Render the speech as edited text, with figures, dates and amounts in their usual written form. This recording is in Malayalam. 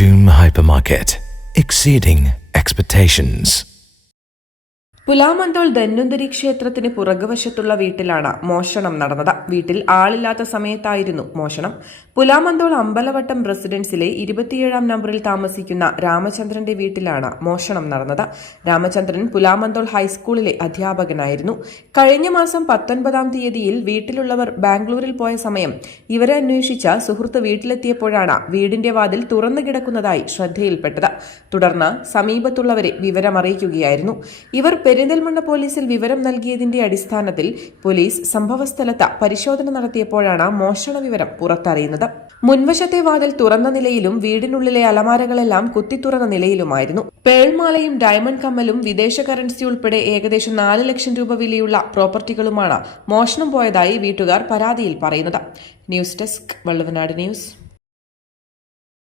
Fortune Hypermarket, exceeding expectations. Pulamanthole Dhanvantari ക്ഷേത്രത്തിന് പുറകുവശത്തുള്ള വീട്ടിലാണ് മോഷണം നടന്നത്. വീട്ടിൽ ആളില്ലാത്ത സമയത്തായിരുന്നു മോഷണം. പുലാമന്തോൾ അമ്പലവട്ടം റെസിഡൻസിലെ 27-ാം നമ്പറിൽ താമസിക്കുന്ന രാമചന്ദ്രന്റെ വീട്ടിലാണ് മോഷണം നടന്നത്. രാമചന്ദ്രൻ പുലാമന്തോൾ ഹൈസ്കൂളിലെ അധ്യാപകനായിരുന്നു. കഴിഞ്ഞ മാസം 19-ാം തീയതിയിൽ വീട്ടിലുള്ളവർ ബാംഗ്ലൂരിൽ പോയ സമയം ഇവരെ അന്വേഷിച്ച സുഹൃത്ത് വീട്ടിലെത്തിയപ്പോഴാണ് വീടിന്റെ വാതിൽ തുറന്നു കിടക്കുന്നതായി ശ്രദ്ധയിൽപ്പെട്ടത്. തുടർന്ന് സമീപത്തുള്ളവരെ വിവരമറിയിക്കുകയായിരുന്നു. ഇവർ പെരിന്തൽമണ്ണ പോലീസിൽ വിവരം നൽകിയതിന്റെ അടിസ്ഥാനത്തിൽ പോലീസ് സംഭവസ്ഥലത്ത് പരിശോധന നടത്തിയപ്പോഴാണ് മോഷണ വിവരം പുറത്തറിയുന്നത്. മുൻവശത്തെ വാതിൽ തുറന്ന നിലയിലും വീടിനുള്ളിലെ അലമാരകളെല്ലാം കുത്തിത്തുറന്ന നിലയിലുമായിരുന്നു. പേൾമാലയും ഡയമണ്ട് കമ്മലും വിദേശ കറൻസി ഉൾപ്പെടെ ഏകദേശം 4 ലക്ഷം രൂപ വിലയുള്ള പ്രോപ്പർട്ടികളുമാണ് മോഷണം പോയതായി വീട്ടുകാർ പരാതിയിൽ പറയുന്നത്. News desk Valluvanad news.